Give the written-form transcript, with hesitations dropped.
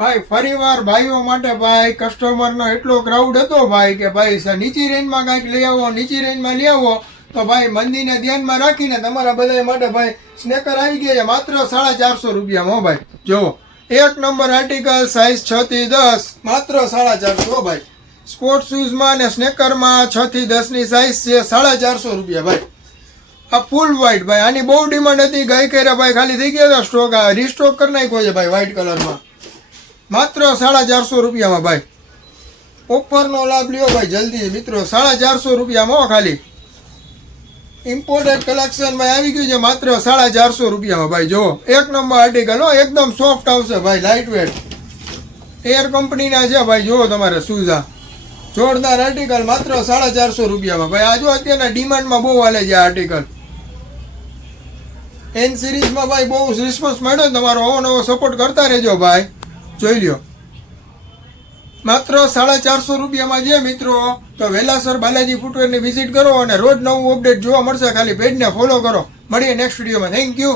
ભાઈ ફરીવાર ભાઈઓ માટે ભાઈ કસ્ટમરનો એટલો ક્રાઉડ હતો ભાઈ કે ભાઈ નીચી રેન્જમાં કાંઈક લઈ આવો, નીચી રેન્જમાં લઈ આવો તો ભાઈ મંદીને ધ્યાનમાં રાખીને તમારા બધા માટે ભાઈ સ્નેકર આવી ગયા છે માત્ર 450 રૂપિયામાં. હો ભાઈ જુઓ, એક નંબર આર્ટિકલ, સાઇઝ 6 થી 10, માત્ર 450. ભાઈ સ્પોર્ટ શૂઝમાં અને સ્નેકરમાં 6 થી 10 ની સાઇઝ છે, 450 રૂપિયા. ભાઈ આ ફૂલ વ્હાઈટ ભાઈ, આની બહુ ડિમાન્ડ હતી, ગઈ કર્યા ભાઈ ખાલી થઈ ગયા હતા સ્ટોક, આ રીસ્ટોક કરી નાખ્યો છે ભાઈ વ્હાઈટ કલરમાં, માત્ર 450 રૂપિયામાં. ભાઈ ઓફરનો લાભ લ્યો ભાઈ જલ્દી મિત્રો, 450 રૂપિયામાં ખાલી ઇમ્પોર્ટેડ કલેક્શન ભાઈ આવી ગયું છે માત્ર 450 રૂપિયામાં. ભાઈ જો એક નંબર આર્ટિકલ, હો એકદમ સોફ્ટ આવશે ભાઈ, લાઇટ વેટ, એર કંપનીના છે ભાઈ. જુઓ તમારે શૂઝ, આ જોરદાર આર્ટિકલ માત્ર 450 રૂપિયામાં. ભાઈ આ જો અત્યારના ડિમાન્ડમાં બહુ હાલે છે આ આર્ટિકલ. એન સિરીઝમાં ભાઈ બહુ રિસ્પોન્સ મળ્યો, તમારો નવો સપોર્ટ કરતા રહેજો ભાઈ. જોઈ લ્યો માત્ર 450 રૂપિયામાં છે મિત્રો. તો વેલાસર બાલાજી ફૂટવેરની વિઝિટ કરો અને રોજ નવું અપડેટ જોવા મળશે. ખાલી પેજને ફોલો કરો. મળીએ નેક્સ્ટ વિડીયોમાં. Thank you.